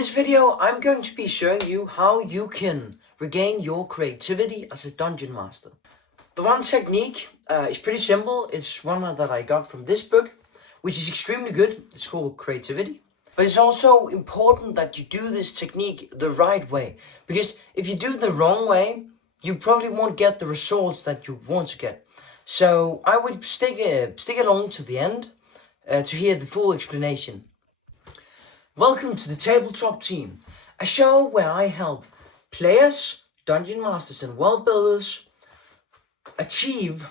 this video, I'm going to be showing you how you can regain your creativity as a dungeon master. The one technique is pretty simple. It's one that I got from this book, which is extremely good. It's called Creativity. But it's also important that you do this technique the right way, because if you do it the wrong way, you probably won't get the results that you want to get. So I would stick along to the end to hear the full explanation. Welcome to the Tabletop Team, a show where I help players, dungeon masters and world builders achieve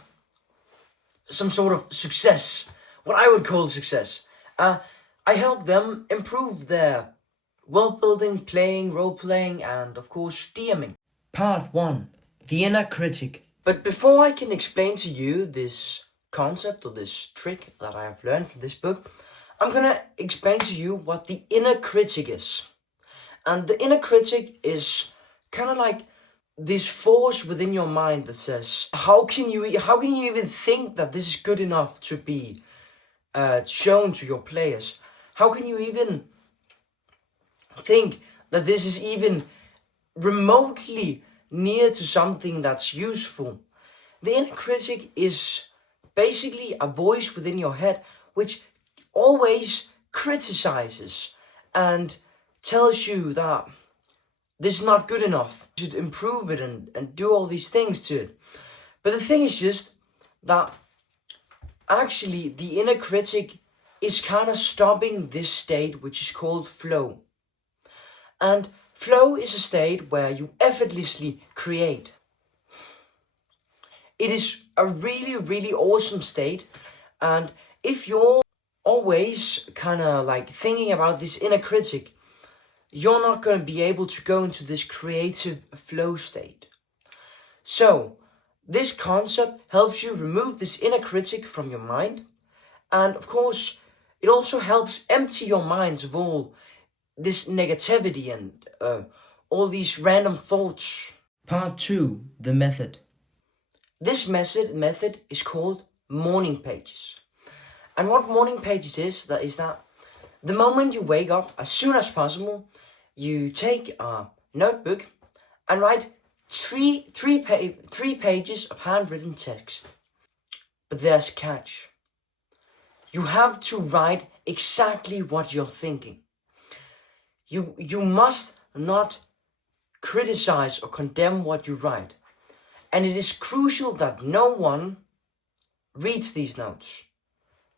some sort of success, what I would call success. I help them improve their world building, playing, role playing, and of course DMing. Part 1. The Inner Critic. But before I can explain to you this concept or this trick that I have learned from this book, I'm gonna explain to you what the inner critic is. And the inner critic is kind of like this force within your mind that says, how can you even think that this is good enough to be shown to your players? How can you even think that this is even remotely near to something that's useful? The inner critic is basically a voice within your head which always criticizes and tells you that this is not good enough. You should improve it and do all these things to it. But the thing is just that actually the inner critic is kind of stopping this state which is called flow. And flow is a state where you effortlessly create. It is a really, really awesome state. And if you're always kind of like thinking about this inner critic, you're not going to be able to go into this creative flow state. So this concept helps you remove this inner critic from your mind. And of course, it also helps empty your minds of all this negativity and all these random thoughts. Part 2. The method. This method is called morning pages. And what morning pages is that the moment you wake up, as soon as possible, you take a notebook and write three pages of handwritten text. But there's a catch. You have to write exactly what you're thinking. You must not criticize or condemn what you write. And it is crucial that no one reads these notes,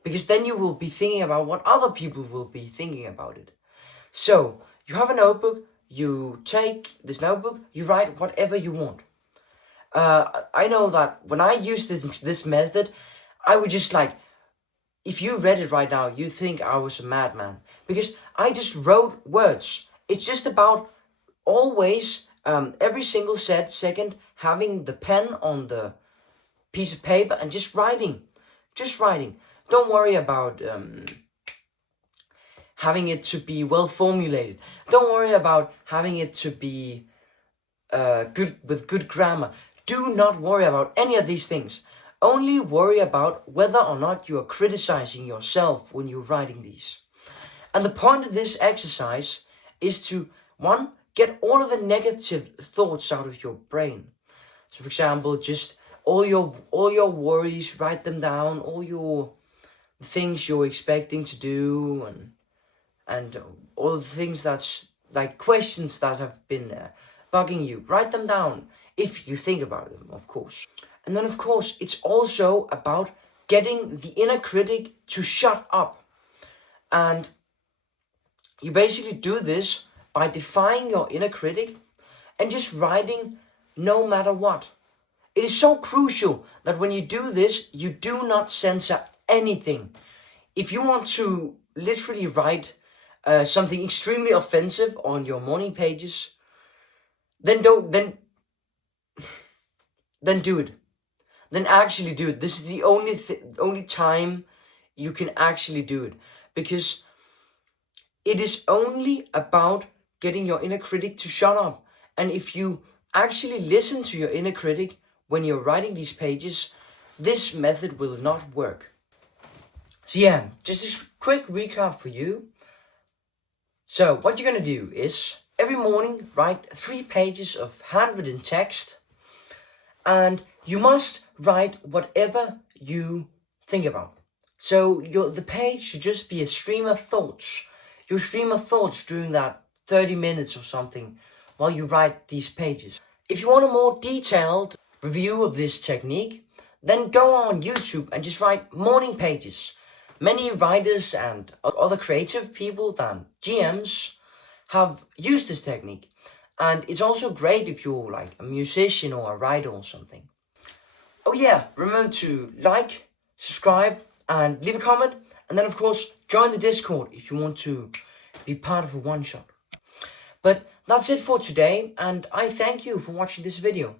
because then you will be thinking about what other people will be thinking about it. So you have a notebook, you take this notebook, you write whatever you want. I know that when I used this method, I would just like, if you read it right now, you think I was a madman, because I just wrote words. It's just about always, every single second, having the pen on the piece of paper and just writing. Don't worry about having it to be well formulated. Don't worry about having it to be good grammar. Do not worry about any of these things. Only worry about whether or not you are criticizing yourself when you're writing these. And the point of this exercise is to, 1, get all of the negative thoughts out of your brain. So for example, just all your worries, write them down, all your things you're expecting to do, and all the things that's like questions that have been bugging you. Write them down if you think about them, of course. And then of course, it's also about getting the inner critic to shut up. And you basically do this by defying your inner critic and just writing no matter what. It is so crucial that when you do this, you do not censor anything. If you want to literally write something extremely offensive on your morning pages, then do it. Then actually do it. This is the only time you can actually do it, because it is only about getting your inner critic to shut up. And if you actually listen to your inner critic when you're writing these pages, this method will not work. So yeah, just a quick recap for you. So what you're going to do is every morning write 3 pages of handwritten text, and you must write whatever you think about. So the page should just be a stream of thoughts. Your stream of thoughts during that 30 minutes or something while you write these pages. If you want a more detailed review of this technique, then go on YouTube and just write morning pages. Many writers and other creative people than GMs have used this technique. And it's also great if you're like a musician or a writer or something. Oh yeah, remember to like, subscribe, and leave a comment. And then of course, join the Discord if you want to be part of a one-shot. But that's it for today, and I thank you for watching this video.